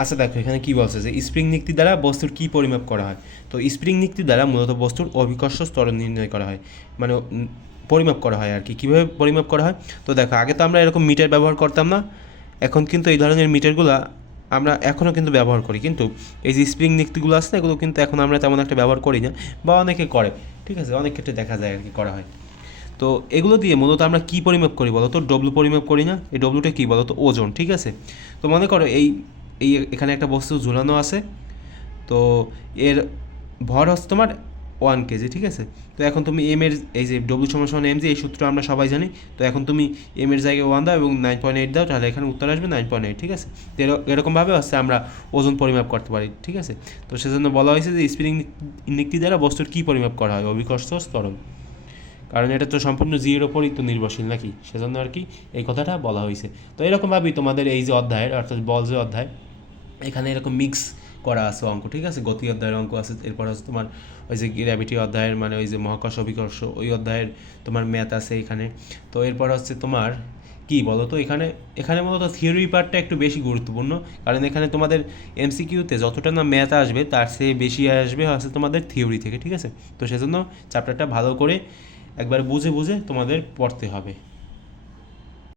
আচ্ছা দেখো, এখানে কি বলছে যে স্প্রিং নিক্তি দ্বারা বস্তুর কি পরিমাপ করা হয়? তো স্প্রিং নিক্তি দ্বারা মূলত বস্তুর অভিকর্ষ স্তর নির্ণয় করা হয় মানে পরিমাপ করা হয় আর কি। কীভাবে পরিমাপ করা হয়? তো দেখো, আগে তো আমরা এরকম মিটার ব্যবহার করতাম না, এখন কিন্তু এই ধরনের মিটারগুলো আমরা এখনও কিন্তু ব্যবহার করি। কিন্তু এই যে স্প্রিং নিক্তিগুলো আছে এগুলো কিন্তু এখন আমরা তেমন একটা ব্যবহার করি না বা অনেকে করে, ঠিক আছে? অনেক ক্ষেত্রে দেখা যায় আর কি করা হয়। তো এগুলো দিয়ে মূলত আমরা কি পরিমাপ করি বলো তো? ডব্লু পরিমাপ করি না? এই ডব্লুটা কী বলো তো? ওজন, ঠিক আছে? তো মনে করো এই এই এখানে একটা বস্তু ঝুলানো আছে। তো এর ভর হচ্ছে তোমার ওয়ান কেজি ঠিক আছে? তো এখন তুমি এম এর এই যে ডব্লু সমান এম জি এই সূত্র আমরা সবাই জানি। তো এখন তুমি এম এর জায়গায় ওয়ান দাও এবং নাইন পয়েন্ট এইট দাও, তাহলে এখানে উত্তর আসবে নাইন পয়েন্ট এইট ঠিক আছে? তো এর- এরকমভাবে হচ্ছে আমরা ওজন পরিমাপ করতে পারি, ঠিক আছে? তো সেজন্য বলা হয়েছে যে স্প্রিং নিক্তি দ্বারা বস্তুর কী পরিমাপ করা হয়, অভিকর্ষ স্তরণ কারণ এটা তো সম্পূর্ণ জিরোর ওপরই তো নির্ভরশীল নাকি? সেজন্য আর কি এই কথাটা বলা হয়েছে। তো এরকমভাবেই তোমাদের এই যে অধ্যায়ের, অর্থাৎ বল যে অধ্যায় এখানে এরকম মিক্স করা আছে অঙ্ক, ঠিক আছে? গতি অধ্যায়ের অঙ্ক আছে, এরপর হচ্ছে তোমার ওই যে গ্র্যাভিটি অধ্যায়ের মানে ওই যে মহাকর্ষ, অভিকর্ষ, ওই অধ্যায়ের তোমার ম্যাথ আছে এখানে। তো এরপর হচ্ছে তোমার কি বলো তো এখানে এখানে মূলত থিওরি পার্টটা একটু বেশি গুরুত্বপূর্ণ, কারণ এখানে তোমাদের এমসিকিউতে যতটা না ম্যাথ আসবে, তার চেয়ে বেশি আসবে হচ্ছে তোমাদের থিওরি থেকে, ঠিক আছে? তো সেজন্য চ্যাপ্টারটা ভালো করে একবার বুঝে বুঝে তোমাদের পড়তে হবে।